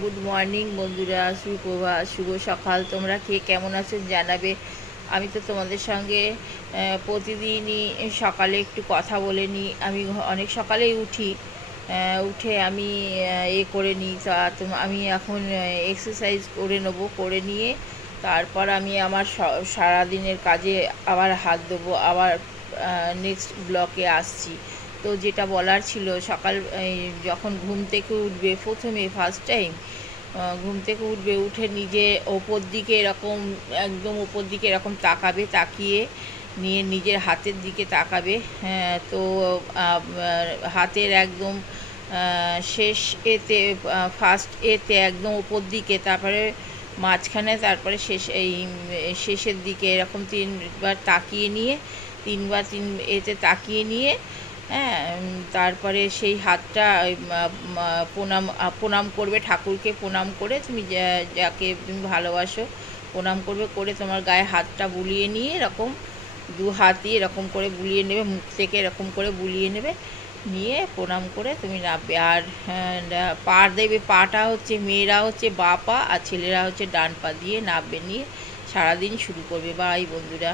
Good morning বন্ধুরা, সুপ্রভাত, শুভ সকাল। তোমরা কে কেমন আছো জানাবে। আমি তো তোমাদের সঙ্গে প্রতিদিনই সকালে একটু কথা বলে নিই। আমি অনেক সকালেই উঠি, উঠে আমি করে নিই। আমি এখন এক্সারসাইজ করে নেবো, করে নিয়ে তারপর আমি আমার সারাদিনের কাজে আবার হাত দেবো, আবার নেক্সট ব্লকে আসছি। তো যেটা বলার ছিল, সকাল যখন ঘুম থেকে উঠবে, প্রথমে ফার্স্ট টাইম ঘুম থেকে উঠবে, উঠে নিজে ওপর দিকে এরকম, একদম ওপর দিকে এরকম তাকাবে, তাকিয়ে নিয়ে নিজের হাতের দিকে তাকাবে। তো হাতের একদম শেষ এতে, ফার্স্ট এতে একদম ওপর দিকে, তারপরে মাঝখানে, তারপরে শেষের দিকে এরকম তিনবার তাকিয়ে নিয়ে, তিন এতে তাকিয়ে নিয়ে, হ্যাঁ, তারপরে সেই হাতটা প্রণাম করবে, ঠাকুরকে প্রণাম করে, তুমি যাকে তুমি ভালোবাসো প্রণাম করবে, করে তোমার গায়ে হাতটা বুলিয়ে নিয়ে এরকম দু হাতই এরকম করে বুলিয়ে নেবে, মুখ থেকে এরকম করে বুলিয়ে নেবে, নিয়ে প্রণাম করে তুমি নামবে। আর পা দেবে, পাটা হচ্ছে, মেয়েরা হচ্ছে বাঁ পা আর ছেলেরা হচ্ছে ডান পা দিয়ে নামবে, নিয়ে সারাদিন শুরু করবে। বাই বন্ধুরা।